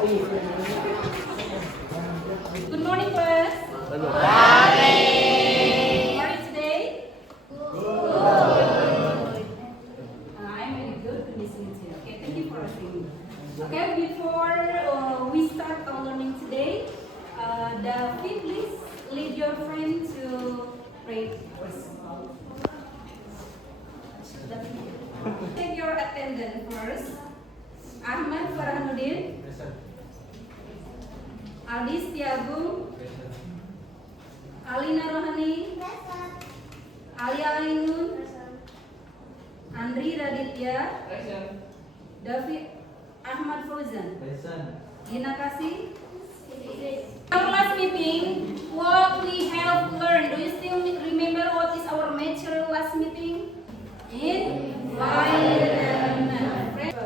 Good morning, class. Good morning. How are you today? Good. I'm very good to listen to you. Okay, thank you for listening. Okay, before we start our learning today, David, please lead your friend to pray first. Take your attendance first. Ahmad Farhanuddin, Adis Tiagung, Alina Rohani, Alia Ainun, Andri Raditya, David Ahmad Fauzan, Gina Kasih. Our last meeting, what we have learned, do you still remember what is our major last meeting? Environment.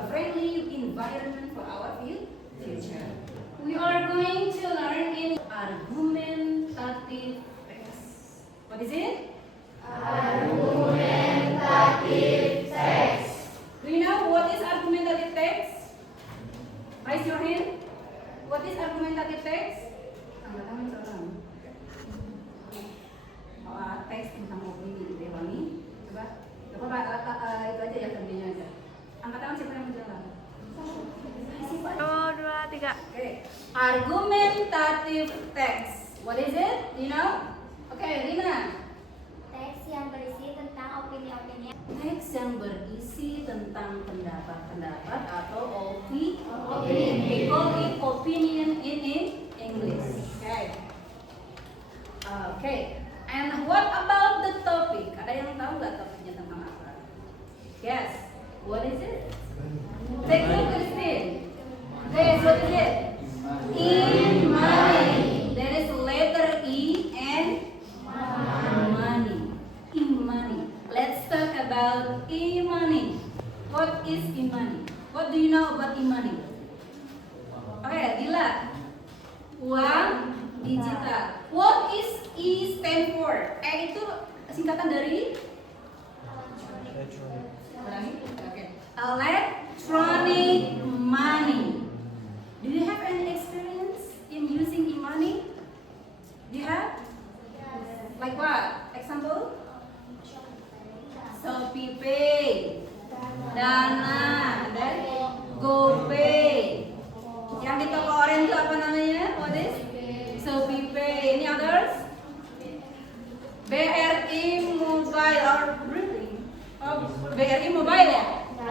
Friendly environment for our future. We are going to learn in argumentative text. What is it? Argumentative text. Do you know what is argumentative text? Raise your hand. What is argumentative text? Angkat tangan seorang. Teks tentang opini gitu ya, Mami. Coba itu aja ya kerjanya aja. Angkat tangan siapa yang menjawab? 1, 2, 3. Okay. Argumentative text. What is it? You know? Okay, Rina. Teks yang berisi tentang opini-opini. Teks yang berisi tentang pendapat-pendapat atau opini. We call it opinion in English. Okay. Okay. And what about the topic? Ada yang tahu nggak topiknya tentang apa? Yes. What is it? Take a look, Christine. Yes, what is it? E-money. There is letter E and money. E-money. Let's talk about e-money. What is e-money? What do you know about e-money? Okay, Dila. Uang digital. What is E stand for? E itu singkatan dari? Okay. Electronic money. Do you have any experience in using e-money? Do you have? Like what? Example? Shopee Pay, Dana, dan GoPay. Yang di toko orange itu apa namanya? What is? Shopee Pay. Any others? BRI Mobile or really? Oh, BRI Mobile ya?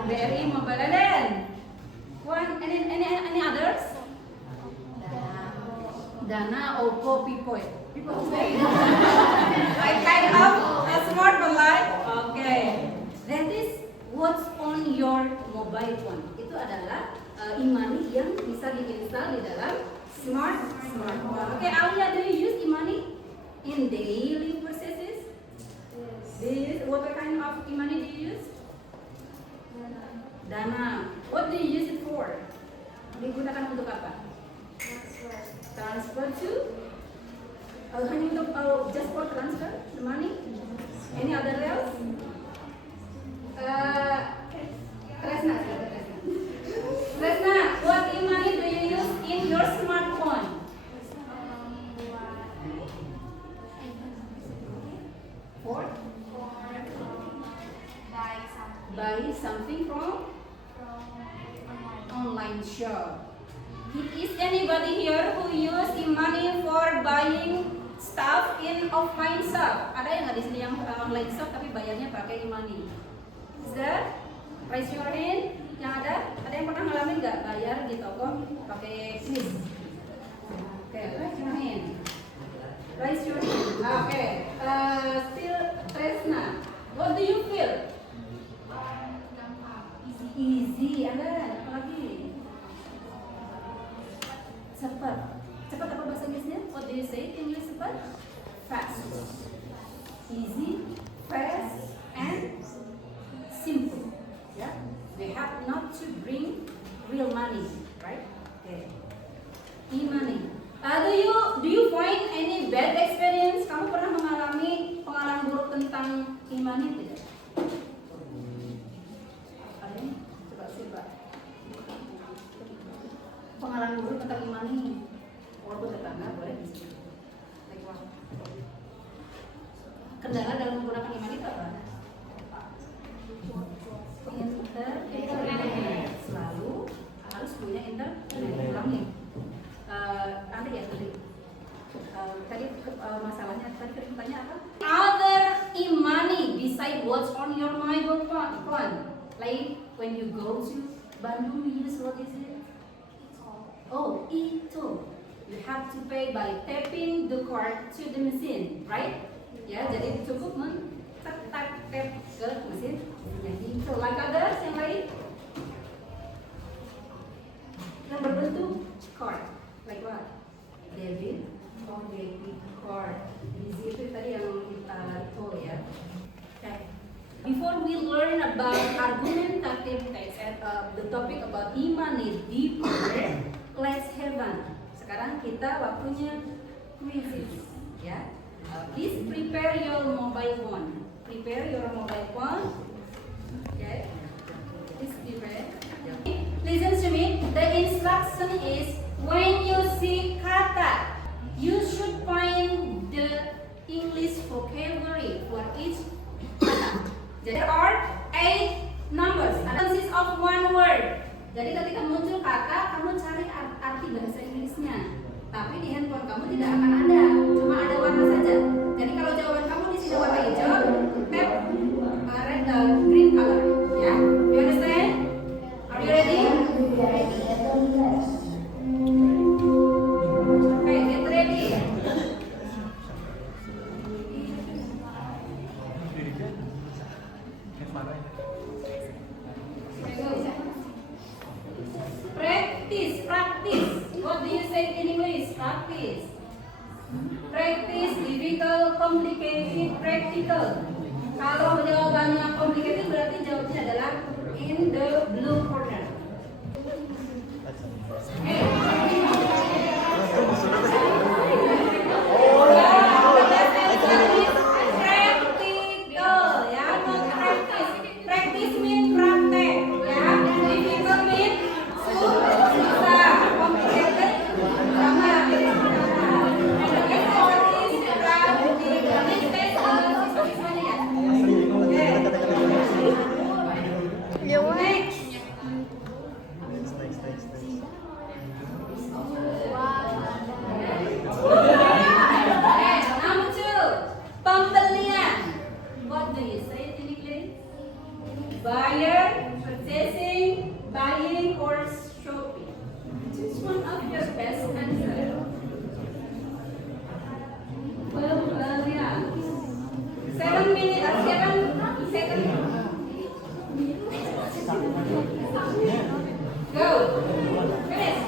BRI Mobile and then any others? Dana, Oppo, Pipoy. Like kind of a smart one, like okay. That is what's on your mobile phone. Itu adalah e-money yang bisa diinstal di dalam smartphone. Okay, Alia, do you use e-money in daily processes? What kind of e-money do you use? Dana. What do you use it for? Digunakan untuk apa? Transfer to? Hanya untuk just for transfer the money? Any other else? Tresna, what e-money do you use in your smartphone? For? Buy something from online shop. Is anybody here who use e-money for buying stuff in offline shop? Ada yang nggak di sini yang online shop tapi bayarnya pakai e-money? Is there? Raise your hand. Yang ada yang pernah ngalamin nggak bayar di toko pakai kris? Okay, raise your hand. Raise your hand. Okay. Still Tresna. What do you feel? Easy, ada apa lagi? Cepat. Cepat apa bahasa Inggrisnya? What do you say in English cepat? Fast. Easy, fast, and simple. Yeah. They have not to bring real money, right? Okay. E-money. Do you find any bad experience? Kamu pernah mengalami pengalaman buruk tentang e-money tidak? Ada yang? Coba. Pengalaman buruk Like when you go to Bandung, you use what is it? Oh, e-toll. You have to pay by tapping the card to the machine, right? Ya, jadi cukup tap ke mesin yang e-toll. Like others yang lain yang berbentuk card, like what? Debit or debit card. Di situ tadi yang kita toll ya. Okay. Before we learn about argumentative text and the topic about e-money deeper, let's have fun. Sekarang kita waktunya quizzes, ya. Please prepare your mobile phone. Prepare your mobile phone. Okay. Please prepare. Listen to me. The instruction is when you see kata, you should find the English vocabulary for each kata. There are 8 numbers. Consists of one word. Jadi ketika muncul kata, kamu cari arti bahasa Inggrisnya. Tapi di handphone kamu tidak akan ada, cuma ada warna saja. Jadi kalau jawaban kamu di sini warna hijau, tap red green color. Ya, you understand? Are you ready? Okay, get ready. Practice. What do you say in English? Practice. Practice, difficult, complicated, practical. Kalau jawabannya complicated berarti jawabnya adalah in the blue corner. Buyer, purchasing, buying, or shopping. Choose one of your best answer. Well, yeah. 7 minutes, 7 seconds. Go. Finish.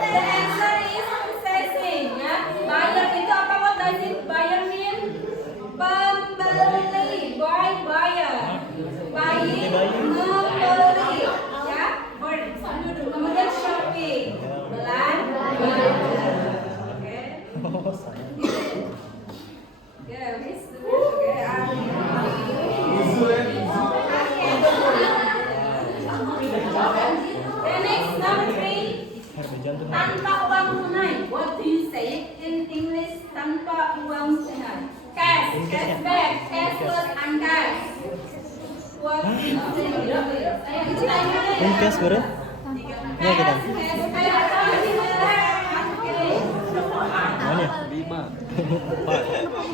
The answer is purchasing. Ya. Buyer itu apa? What does it buyer mean? Pembeli. Buyer. Buying, membeli. Ya. Kemudian shopping. Belanja. Oke. Ya, wis. Oke. The next number 3. Tanpa uang tunai. What do you say in English? Tanpa uang tunai. Cash, cashback, cashless, and cash. What do you say? Cash baru? Ya kita. Mana? 5, 4, 3.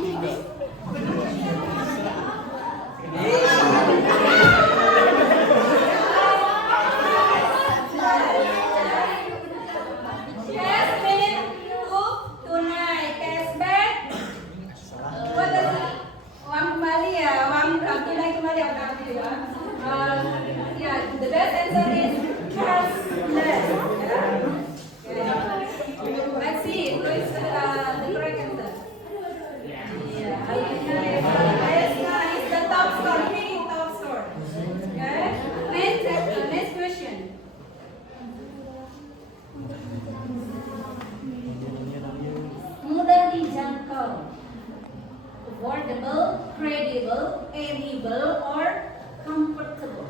The best answer is cashless. Let's see who is the correct answer. It's the top score. Top score. Okay. Next question. Mudah dijangkau, affordable, credible, edible, or comfortable.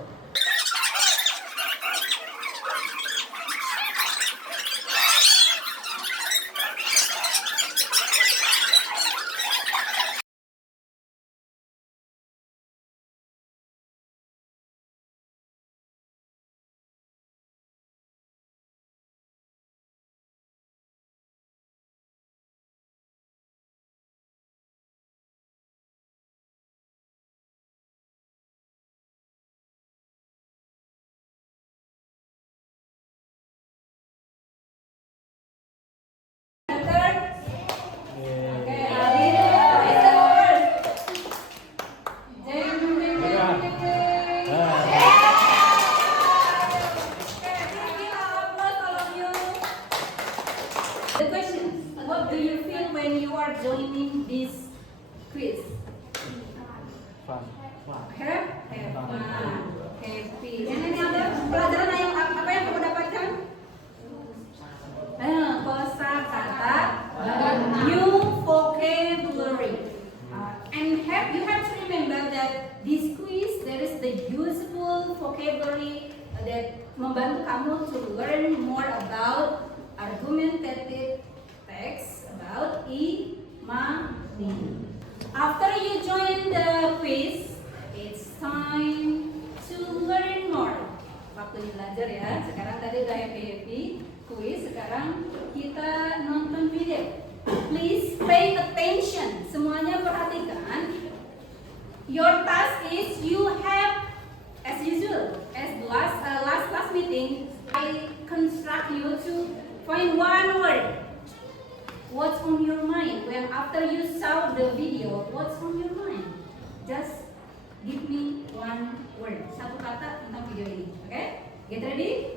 Have fun. Happy. And ini ada pelajaran yang apa yang kamu dapatkan? Kosakata new vocabulary. And you have to remember that this quiz there is the useful vocabulary that membantu kamu to learn more about argumentative text about imani. After you join the quiz, it's time to learn more. Waktunya belajar ya. Sekarang tadi udah happy quiz, sekarang kita nonton video. Please pay attention. Semuanya perhatikan. Your task is you have, as usual, as last meeting, I construct you to find one word. What's on your mind when after you saw the video? What's on your mind? Just give me one word. Satu kata tentang video ini. Okay? Get ready?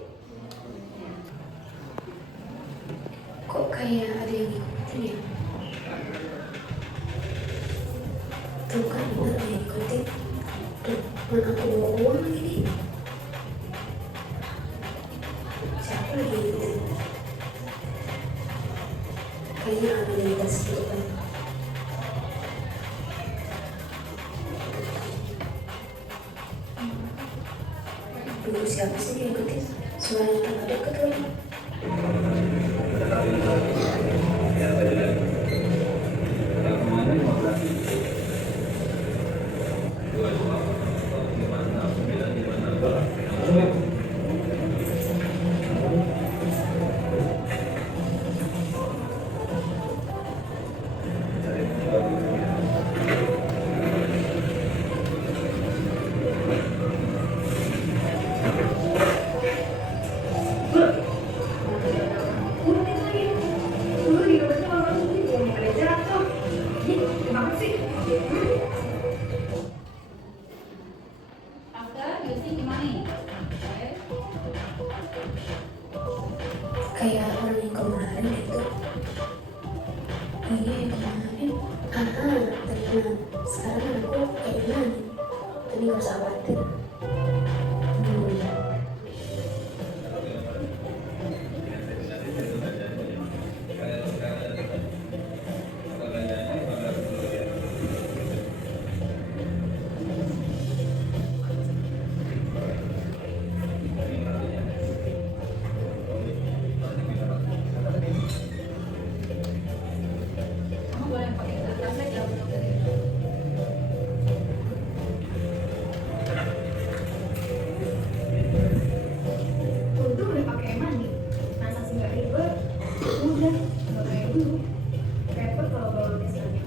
Yeah. Kok kayak ada yang ngikutin ya? Tuh kan bener ada yang ngikutin. Tuh, mana aku bawa uang lagi nih? Siapa lagi yang ngikutin? Kayaknya ada yang tas gitu kan. Dulu siapa sih yang ngikutin? Suaranya tak deket lagi. After using imani. Okay? Kayak orang yang kemarin itu. Iya yang kemarin. Tenang. Sekarang aku kayak gimana? Tapi gak usah khawatir. Kamu boleh pakai kertas aja untuk dari Untung udah pakai e-money. Transaksi nggak ribet. Udah, nggak kayak dulu. Repot kalau bawa misalnya.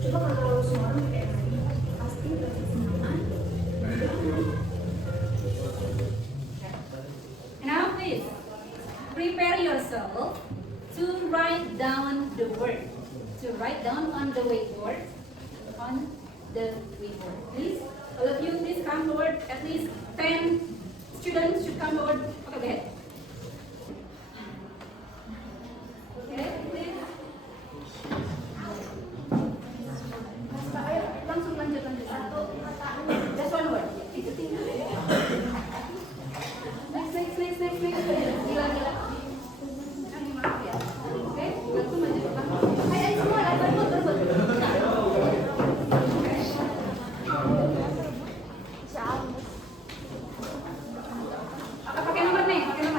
Coba kalau semua orang pakai e-money, pasti lebih nyaman. Now please prepare yourself to write down the word. To write down on the whiteboard. On the whiteboard. Please, all of you please come forward. At least 10 students should come forward. Okay, go ahead. Okay, please. Ayo, langsung lanjut. Just one word. Itu tinggal. Next. Gila. Maaf ya. Oke, langsung maju ke belakang. Ayo semua berebut. Pakai nomor nih, pakai nomor.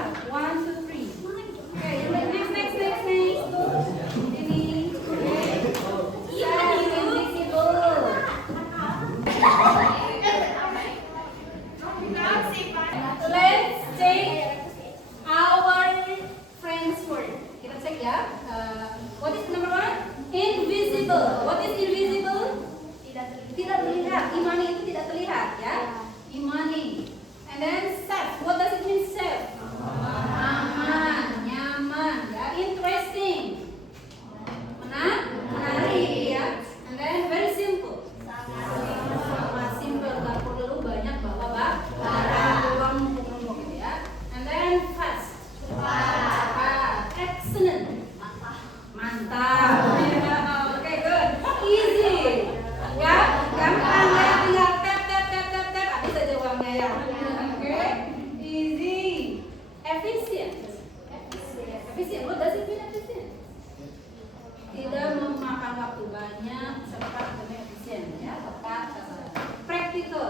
banyak, cepat, dan efisien ya, tepat sasaran. Practical,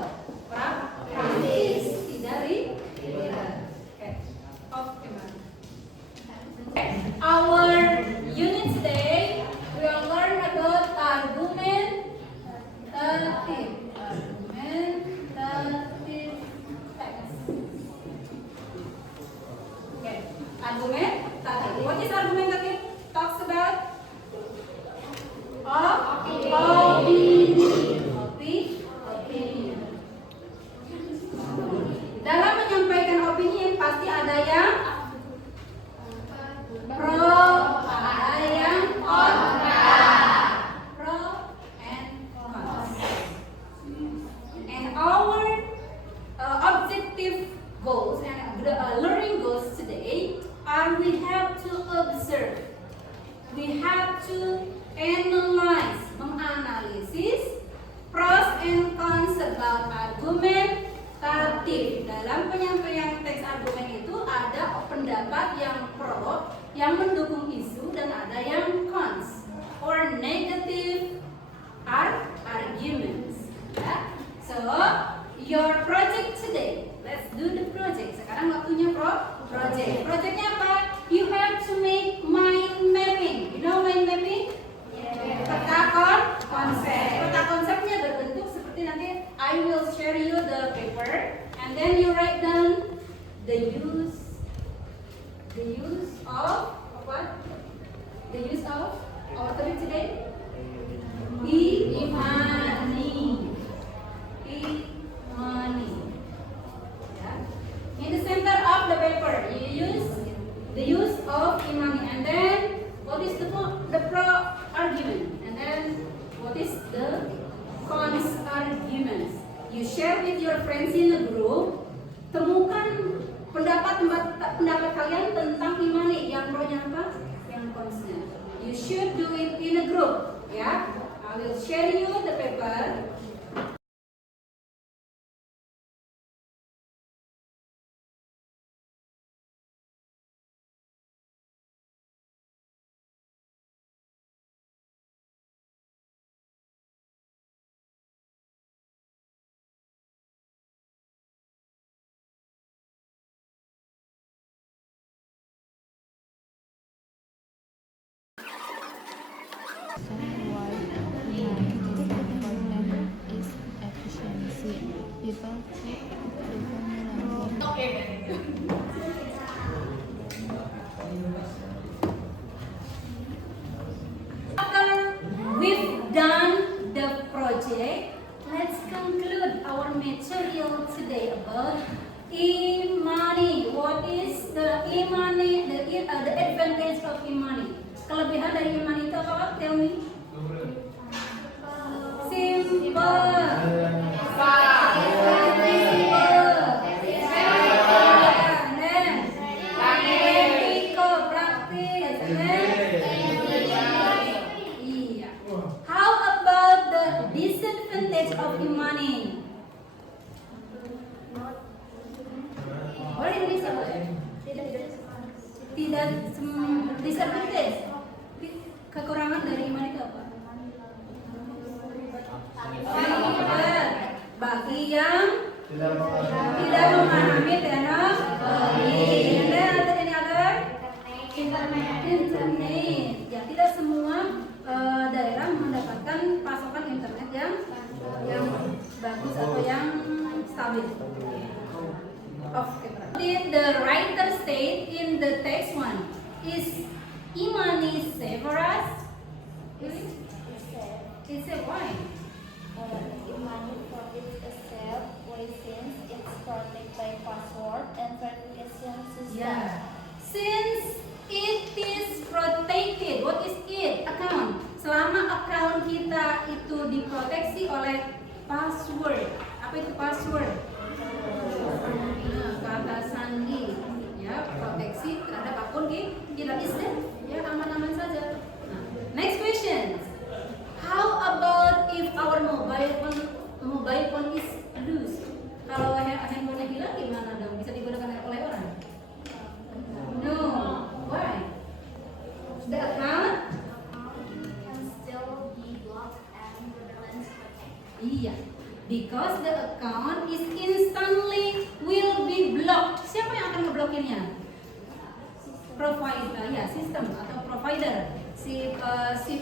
praktis, tidak tidak. Oke, off gimana? Our unit today we will learn about argumentative text. Okay, argumentative. What is argumentative? Talks about opinion. Dalam menyampaikan opini pasti ada yang pro, ada yang kontra. Pro and cons. And our objective goals and learning goals today are we have to observe. We have to analyze, menganalisis pros and cons about argumentative. Dalam penyampaian teks argumen itu ada pendapat yang pro, yang mendukung isu, dan ada yang cons or negative arguments. Ya. So, your project today. Let's do the project. Sekarang waktunya project. Projectnya apa? You have to make mind mapping. You know mind mapping? Peta konsep. Peta konsepnya berbentuk seperti nanti I will share you the paper and then you write down the use of what? The use of our topic today? Imani. Yeah. In the center of the paper, you use the use of imani, and then what is the pro argument, and then what is the cons arguments. You share with your friends in a group. Temukan pendapat kalian tentang imani, yang pro-nya apa, yang cons-nya. You should do it in a group. Ya, I will share you the paper. Why important is efficiency. People keep the formula. After we've done the project, let's conclude our material today about imani. What is the imani? The advantage of imani. Kelebihan dari imani itu apa? Tell me. Simple. Iya. How about the disadvantage of imani? What is tidak disadvantage. Kekurangan dari iman itu apa? Bagi yang tidak memahami teknologi. Ini ada internet. Ya, tidak semua daerah mendapatkan pasokan internet yang bagus atau yang stabil. Did the writer state in the text one? Is imani safe for us? Is it why? Imani protects itself since it's protected by password and verification system. Yeah. Since it is protected, what is it? Account. Selama account kita itu diproteksi oleh password. Apa itu password? Kata sandi. Ya, proteksi terhadap akun kita isnet. Ya, aman-aman saja. Nah, next question. How about if our mobile phone is loose? Kalau handphone-nya hilang gimana dong? Bisa digunakan oleh orang? No. Why? The account Can still be dia. Because the account is instantly will be blocked. Siapa yang akan ngeblokirnya? Provider, ya, sistem atau provider, si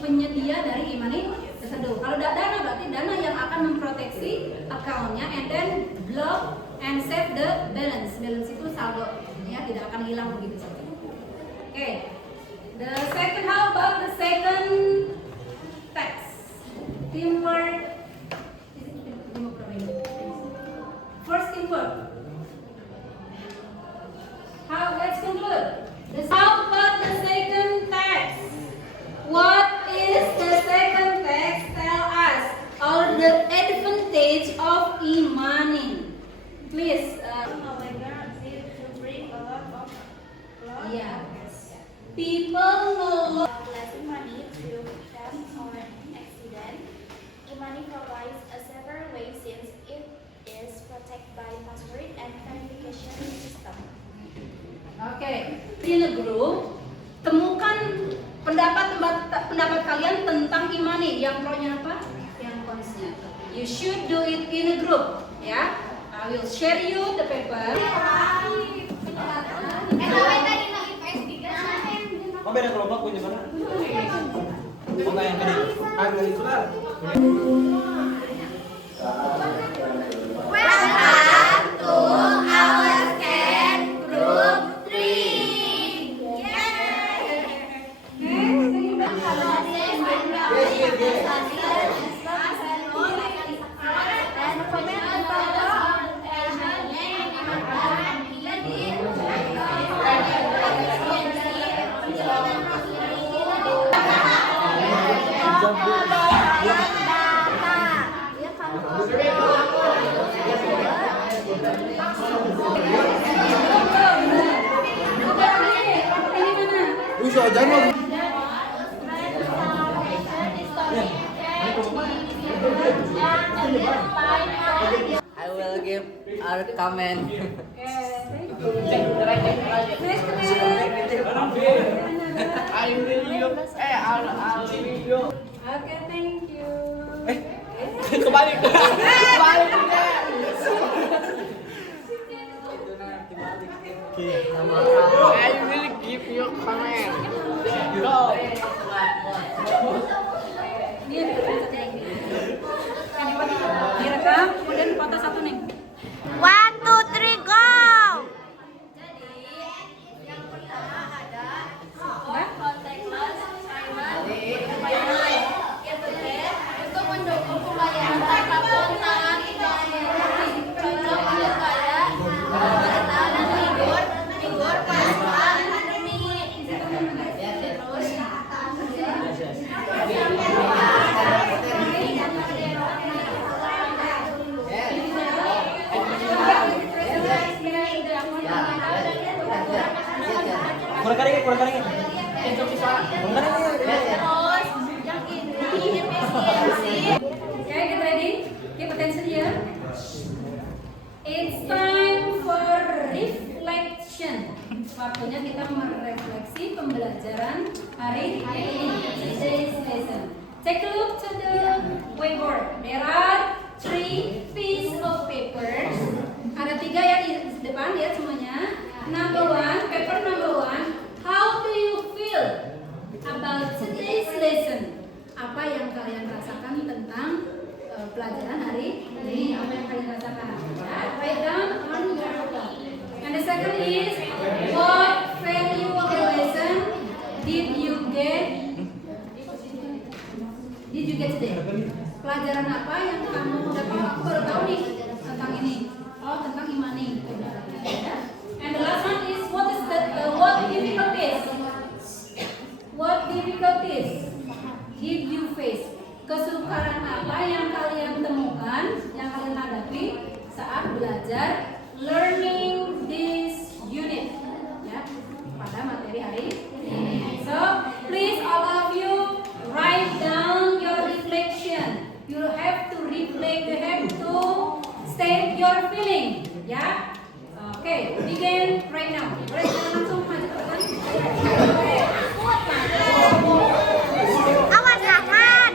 penyedia dari e-money tersebut. Kalau dana berarti dana yang akan memproteksi accountnya, and then block and save the balance. Balance itu saldo, ya, tidak akan hilang begitu saja. Oke. The second, how about the second text? Teamwork. First teamwork. Let's conclude. How about the second text? What is the second text tell us? Or the advantage of e-money? Please. However, it will bring a lot of loss. Yeah. People know. Less money through theft or accident. E-money provides a several ways since it is protected by password and verification system. Oke, in a group, temukan pendapat kalian tentang e-money. Yang pro-nya apa? Yang cons-nya. You should do it in a group, ya. I will share you the paper. Oh, beda kelompok punya mana? Oh, yang tadi. Agak itu lah. I will give our comment. Okay, thank you. Kebalik. I will give you comment. Direkam, kemudian foto satu nih. 1, 2, 3, go! Untuk mendukung pembayaran tanpa kontak, libur pasca pandemi. Kurang kering. Terus yang ini efisiensi. Okay, get ready. Keep attention here. It's time for reflection. Waktunya kita merefleksi pembelajaran hari ini. Today's lesson. Take a look to the whiteboard. There are 3 pieces of papers. Ada 3 ya di depan, lihat semuanya. Paper number 1. How do you feel about today's lesson? Apa yang kalian rasakan tentang pelajaran hari ini? Apa yang kalian rasakan? Ya, write down on your board. And the second is, what value of the lesson did you get today? Pelajaran apa yang kamu dapat? Aku baru tahu nih tentang ini. Oh, tentang e-money. And the last one is, what difficulties? What difficulties did you face? Kesukaran apa yang kalian temukan, yang kalian hadapi saat belajar learning this unit, ya, pada materi hari ini. So, please all of you write down your reflection. You have to reflect. You have to state your feeling, ya. Oke, begin right now. Boleh langsung maju ke depan. Awas tangan.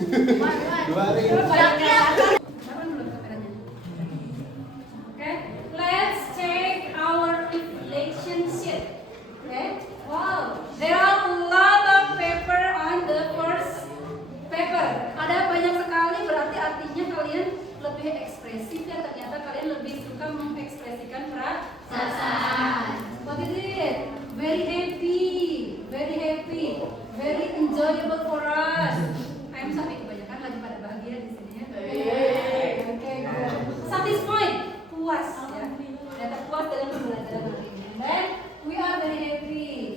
2 hari. Kapan belum kameranya? Okay, let's check our reflection sheet. Okay, wow, there are a lot of paper on the first paper. Ada banyak sekali, berarti artinya kalian lebih ekspresif ya. Ternyata kalian lebih suka mengekspresikan perasaan. What is it? Very happy, very enjoyable for us. I'm sorry, kebanyakan lagi pada bahagia di sini ya. Okay, good. Satisfied, puas ya. Ternyata puas dengan pembelajaran hari ini. And then we are very happy.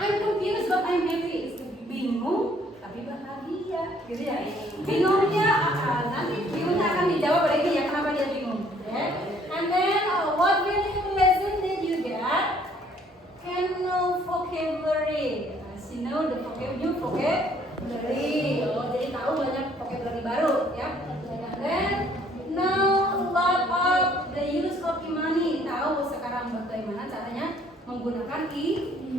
I'm confused but I'm happy. Bingung tapi bahagia, gitu ya. Bingungnya nanti bingungnya akan dijawab oleh dia kenapa dia bingung. Okay? And then what really lesson did you get? Can know vocabulary. She know the new vocabulary. Oh, jadi tahu banyak vocabulary baru ya. And then know a lot of the use of imani. Tahu sekarang bagaimana caranya menggunakan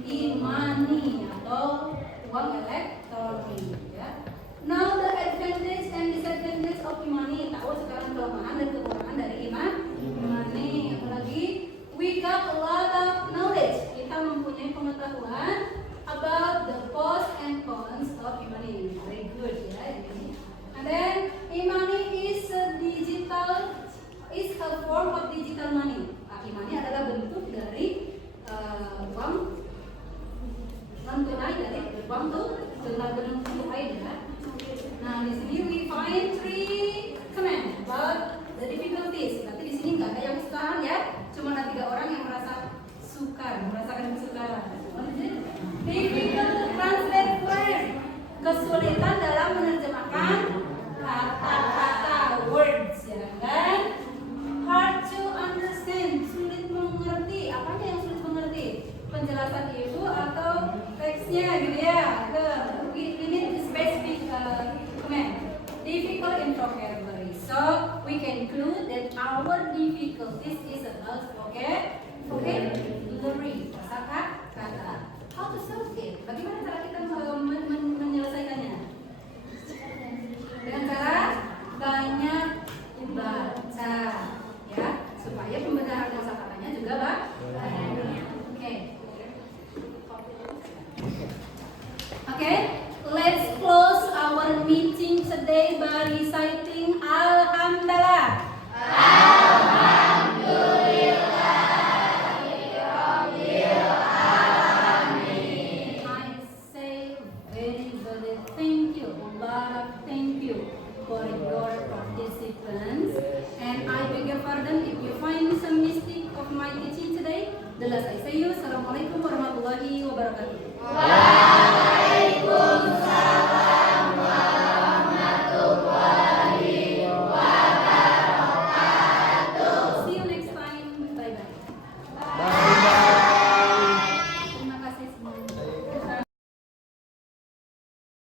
imani atau uang elektronik ya. Now the advantage and disadvantage of imani. Tahu sekarang kelemahan dan kekurangan dari imani. Apalagi we got a lot of knowledge. Kita mempunyai pengetahuan about the pros and cons of imani. Very good ya ini. And then imani is a form of digital money. Imani adalah bentuk dari uang non tunai, dari uang tunai ya. Nah di sini we find 3 comments about the difficulties. Berarti di sini nggak ada yang kesukaran ya, cuma ada 3 orang yang merasakan kesukaran. Difficult to translate word, kesulitan dalam menerjemahkan kata-kata words ya kan. Hard to understand, sulit mengerti. Apanya yang sulit mengerti? Penjelasan ibu atau teksnya gitu ya. We need specific comment. Difficult in vocabulary. So we can conclude that our difficulties is about vocabulary, kata-kata. How to solve it? Bagaimana cara kita menyelesaikannya? Dengan cara banyak baca, ya, supaya pembenaran kosakatanya juga banyak. Okay, let's close our meeting today by reciting Alhamdulillah. For your participants, and I beg your pardon if you find some mistake of my teaching today. The last I say you, Assalamualaikum warahmatullahi wabarakatuh.